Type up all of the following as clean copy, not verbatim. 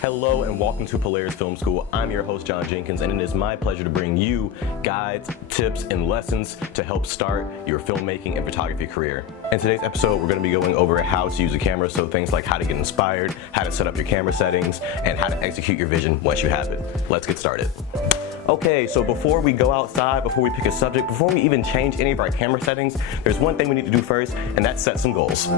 Hello and welcome to Polaris Film School. I'm your host, John Jenkins, and it is my pleasure to bring you guides, tips, and lessons to help start your filmmaking and photography career. In today's episode, we're going to be going over how to use a camera, so things like how to get inspired, how to set up your camera settings, and how to execute your vision once you have it. Let's get started. Okay, so before we go outside, before we pick a subject, before we even change any of our camera settings, there's one thing we need to do first, and that's set some goals.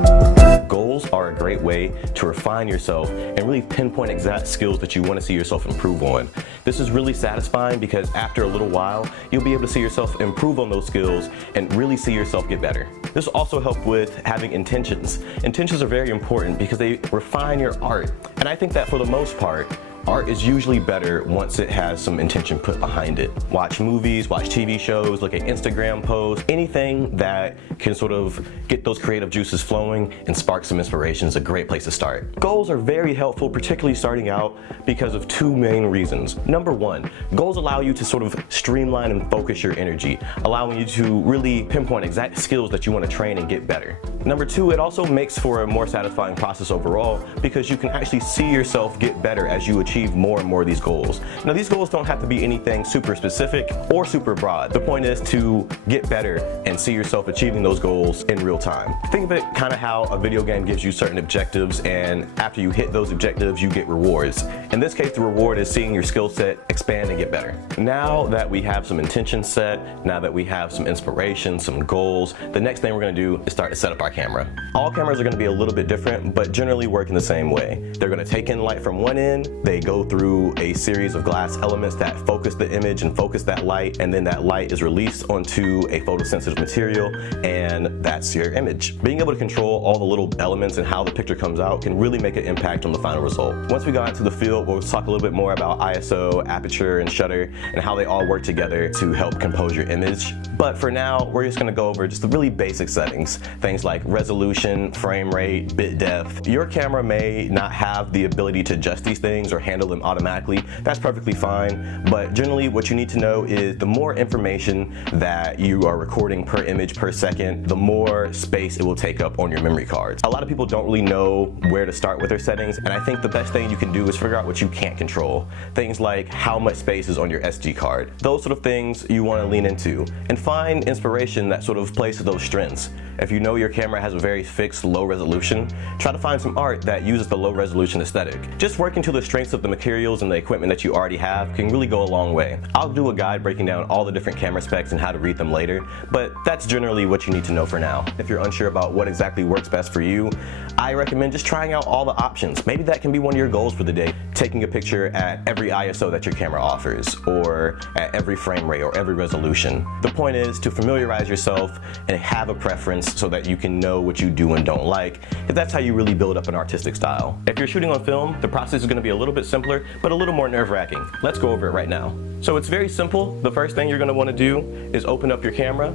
Goals are a great way to refine yourself and really pinpoint exact skills that you want to see yourself improve on. This is really satisfying because after a little while, you'll be able to see yourself improve on those skills and really see yourself get better. This will also help with having intentions. Intentions are very important because they refine your art. And I think that for the most part, art is usually better once it has some intention put behind it. Watch movies, watch TV shows, look at Instagram posts, anything that can sort of get those creative juices flowing and spark some inspiration is a great place to start. Goals are very helpful, particularly starting out, because of two main reasons. Number one, goals allow you to sort of streamline and focus your energy, allowing you to really pinpoint exact skills that you want to train and get better. Number two, it also makes for a more satisfying process overall because you can actually see yourself get better as you achieve more and more of these goals. Now, these goals don't have to be anything super specific or super broad. The point is to get better and see yourself achieving those goals in real time. Think of it kind of how a video game gives you certain objectives, and after you hit those objectives, you get rewards. In this case, the reward is seeing your skill set expand and get better. Now that we have some intention set, now that we have some inspiration, some goals, the next thing we're going to do is start to set up our camera. All cameras are going to be a little bit different, but generally work in the same way. They're going to take in light from one end, they go through a series of glass elements that focus the image and focus that light, and then that light is released onto a photosensitive material, and that's your image. Being able to control all the little elements and how the picture comes out can really make an impact on the final result. Once we go into the field, we'll talk a little bit more about ISO, aperture, and shutter, and how they all work together to help compose your image. But for now, we're just going to go over just the really basic settings, things like resolution, frame rate, bit depth. Your camera may not have the ability to adjust these things or handle them automatically. That's perfectly fine, but generally what you need to know is the more information that you are recording per image per second, the more space it will take up on your memory cards. A lot of people don't really know where to start with their settings, and I think the best thing you can do is figure out what you can't control. Things like how much space is on your SD card. Those sort of things you want to lean into and find inspiration that sort of plays to those strengths. If you know your camera has a very fixed low resolution, try to find some art that uses the low resolution aesthetic. Just working to the strengths of the materials and the equipment that you already have can really go a long way. I'll do a guide breaking down all the different camera specs and how to read them later, but that's generally what you need to know for now. If you're unsure about what exactly works best for you, I recommend just trying out all the options. Maybe that can be one of your goals for the day, taking a picture at every ISO that your camera offers, or at every frame rate or every resolution. The point is to familiarize yourself and have a preference so that you can know what you do and don't like, because that's how you really build up an artistic style. If you're shooting on film, the process is going to be a little bit simpler, but a little more nerve-wracking. Let's go over it right now. So it's very simple. The first thing you're going to want to do is open up your camera.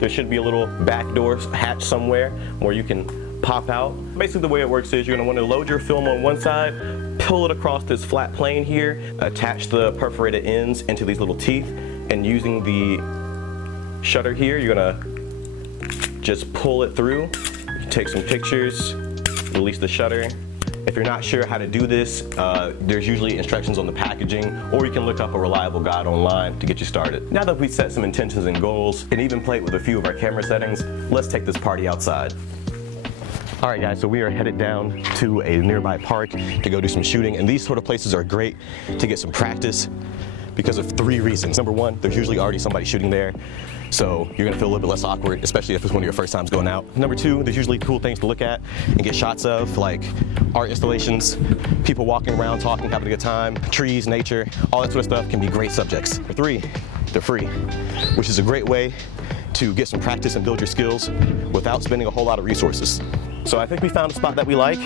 There should be a little back door hatch somewhere where you can pop out. Basically the way it works is you're going to want to load your film on one side, pull it across this flat plane here, attach the perforated ends into these little teeth, and using the shutter here, you're going to just pull it through. You can take some pictures, release the shutter. If you're not sure how to do this, there's usually instructions on the packaging, or you can look up a reliable guide online to get you started. Now that we've set some intentions and goals, and even played with a few of our camera settings, let's take this party outside. All right guys, so we are headed down to a nearby park to go do some shooting, and these sort of places are great to get some practice because of three reasons. Number one, there's usually already somebody shooting there, so you're gonna feel a little bit less awkward, especially if it's one of your first times going out. Number two, there's usually cool things to look at and get shots of, like art installations, people walking around, talking, having a good time, trees, nature, all that sort of stuff can be great subjects. Number three, they're free, which is a great way to get some practice and build your skills without spending a whole lot of resources. So I think we found a spot that we like.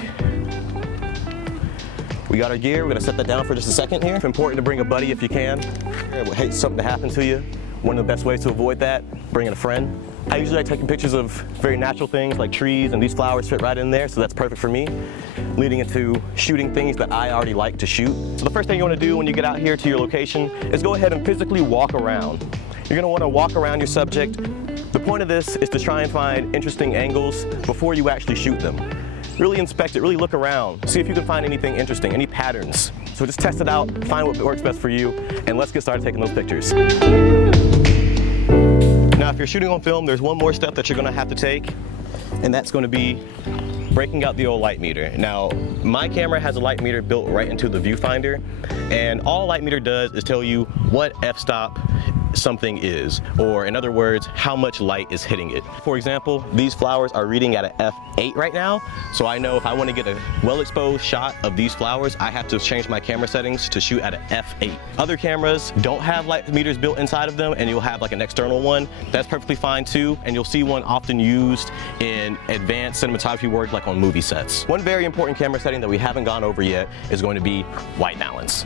We got our gear, we're gonna set that down for just a second here. It's important to bring a buddy if you can. I would hate something to happen to you. One of the best ways to avoid that, bringing a friend. I usually like taking pictures of very natural things like trees, and these flowers fit right in there, so that's perfect for me. Leading into shooting things that I already like to shoot. So the first thing you wanna do when you get out here to your location is go ahead and physically walk around. You're gonna wanna walk around your subject. The point of this is to try and find interesting angles before you actually shoot them. really inspect it, really look around, see if you can find anything interesting, any patterns. So just test it out, find what works best for you, and let's get started taking those pictures. Now, if you're shooting on film, there's one more step that you're gonna have to take, and that's gonna be breaking out the old light meter. Now, my camera has a light meter built right into the viewfinder, and all a light meter does is tell you what f-stop something is, or in other words, how much light is hitting it. For example, these flowers are reading at an f8 right now, so I know if I want to get a well-exposed shot of these flowers, I have to change my camera settings to shoot at an f8. Other cameras don't have light meters built inside of them, and you'll have like an external one. That's perfectly fine too, and you'll see one often used in advanced cinematography work like on movie sets. One very important camera setting that we haven't gone over yet is going to be white balance.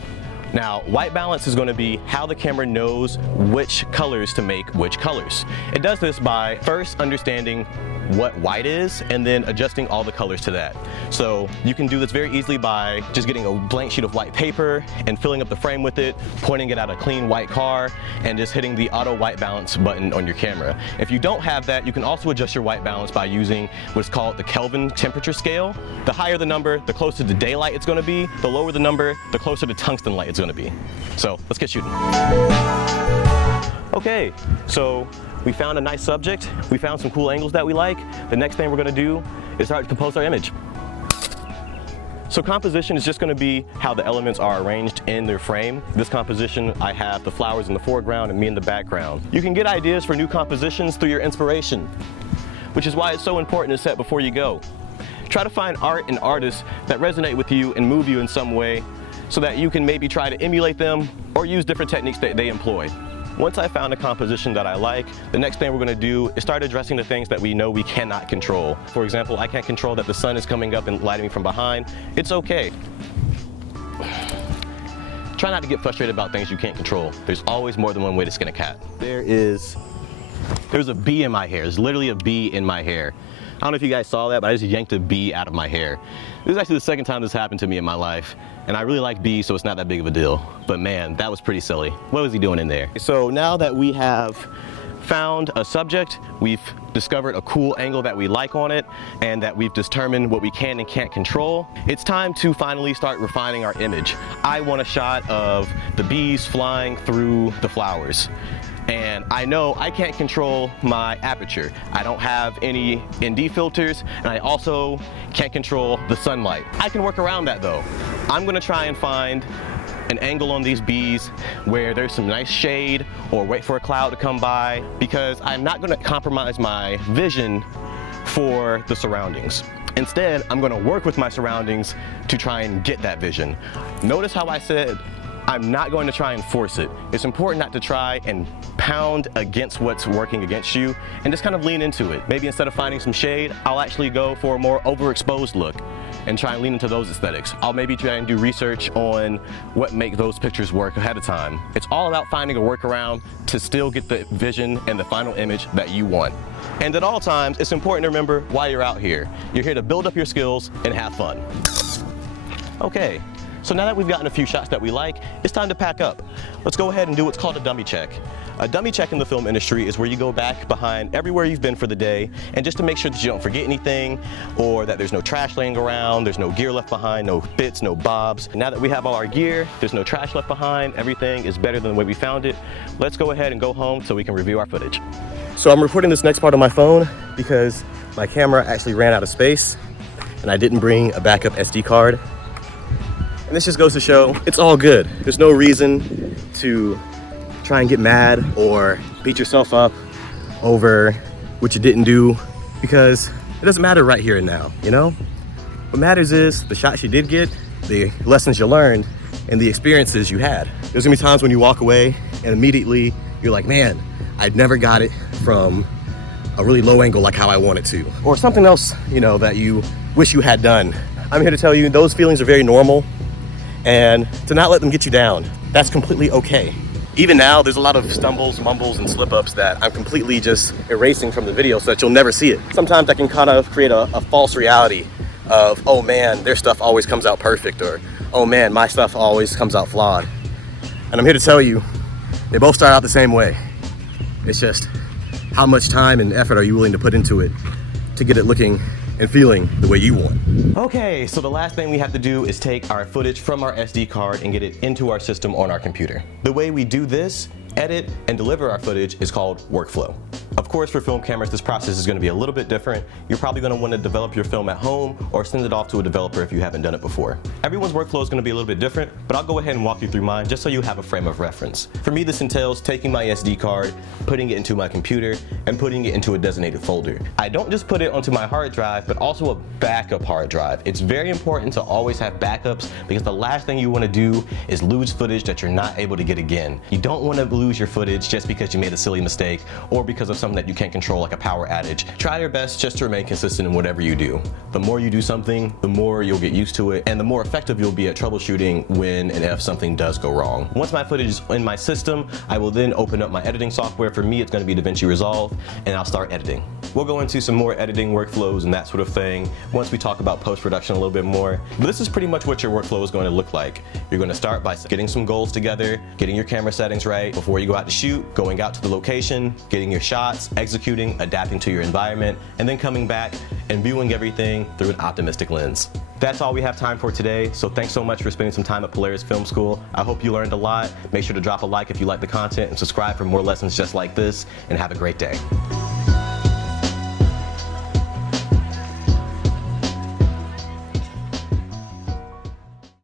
Now, white balance is going to be how the camera knows which colors to make which colors. It does this by first understanding what white is and then adjusting all the colors to that. So you can do this very easily by just getting a blank sheet of white paper and filling up the frame with it, pointing it at a clean white car, and just hitting the auto white balance button on your camera. If you don't have that, you can also adjust your white balance by using what's called the Kelvin temperature scale. The higher the number, the closer to daylight it's going to be. The lower the number, the closer to tungsten light it's going to be. So let's get shooting. Okay, so we found a nice subject. We found some cool angles that we like. The next thing we're gonna do is start to compose our image. So composition is just gonna be how the elements are arranged in their frame. This composition, I have the flowers in the foreground and me in the background. You can get ideas for new compositions through your inspiration, which is why it's so important to set before you go. Try to find art and artists that resonate with you and move you in some way so that you can maybe try to emulate them or use different techniques that they employ. Once I found a composition that I like, the next thing we're going to do is start addressing the things that we know we cannot control. For example, I can't control that the sun is coming up and lighting me from behind. It's okay. Try not to get frustrated about things you can't control. There's always more than one way to skin a cat. There's a bee in my hair. There's literally a bee in my hair. I don't know if you guys saw that, but I just yanked a bee out of my hair. This is actually the second time this happened to me in my life, and I really like bees, so it's not that big of a deal. But man, that was pretty silly. What was he doing in there? So now that we have found a subject, we've discovered a cool angle that we like on it, and that we've determined what we can and can't control, it's time to finally start refining our image. I want a shot of the bees flying through the flowers. And I know I can't control my aperture. I don't have any ND filters, and I also can't control the sunlight. I can work around that though. I'm gonna try and find an angle on these bees where there's some nice shade, or wait for a cloud to come by, because I'm not gonna compromise my vision for the surroundings. Instead, I'm gonna work with my surroundings to try and get that vision. Notice how I said I'm not going to try and force it. It's important not to try and pound against what's working against you, and just kind of lean into it. Maybe instead of finding some shade, I'll actually go for a more overexposed look and try and lean into those aesthetics. I'll maybe try and do research on what make those pictures work ahead of time. It's all about finding a workaround to still get the vision and the final image that you want. And at all times, it's important to remember why you're out here. You're here to build up your skills and have fun. Okay. So now that we've gotten a few shots that we like, it's time to pack up. Let's go ahead and do what's called a dummy check. A dummy check in the film industry is where you go back behind everywhere you've been for the day, and just to make sure that you don't forget anything, or that there's no trash laying around, there's no gear left behind, no bits, no bobs. Now that we have all our gear, there's no trash left behind, everything is better than the way we found it. Let's go ahead and go home so we can review our footage. So I'm recording this next part on my phone because my camera actually ran out of space, and I didn't bring a backup SD card. And this just goes to show it's all good. There's no reason to try and get mad or beat yourself up over what you didn't do, because it doesn't matter right here and now, you know? What matters is the shots you did get, the lessons you learned, and the experiences you had. There's gonna be times when you walk away and immediately you're like, man, I'd never got it from a really low angle like how I wanted to. Or something else, you know, that you wish you had done. I'm here to tell you those feelings are very normal, and to not let them get you down. That's completely okay. Even now, there's a lot of stumbles, mumbles, and slip-ups that I'm completely just erasing from the video so that you'll never see it. Sometimes that can kind of create a false reality of, oh man, their stuff always comes out perfect, or oh man, my stuff always comes out flawed. And I'm here to tell you, they both start out the same way. It's just how much time and effort are you willing to put into it to get it looking and feeling the way you want. Okay, so the last thing we have to do is take our footage from our SD card and get it into our system on our computer. The way we do this, edit, and deliver our footage is called workflow. Of course, for film cameras, this process is going to be a little bit different. You're probably going to want to develop your film at home or send it off to a developer if you haven't done it before. Everyone's workflow is going to be a little bit different, but I'll go ahead and walk you through mine just so you have a frame of reference. For me, this entails taking my SD card, putting it into my computer, and putting it into a designated folder. I don't just put it onto my hard drive, but also a backup hard drive. It's very important to always have backups because the last thing you want to do is lose footage that you're not able to get again. You don't want to lose your footage just because you made a silly mistake or because of something that you can't control, like a power outage. Try your best just to remain consistent in whatever you do. The more you do something, the more you'll get used to it, and the more effective you'll be at troubleshooting when and if something does go wrong. Once my footage is in my system, I will then open up my editing software. For me, it's going to be DaVinci Resolve, and I'll start editing. We'll go into some more editing workflows and that sort of thing once we talk about post-production a little bit more. But this is pretty much what your workflow is going to look like. You're going to start by getting some goals together, getting your camera settings right before you go out to shoot, going out to the location, getting your shots, executing, adapting to your environment, and then coming back and viewing everything through an optimistic lens. That's all we have time for today, so thanks so much for spending some time at Polaris Film School. I hope you learned a lot. Make sure to drop a like if you like the content and subscribe for more lessons just like this, and have a great day.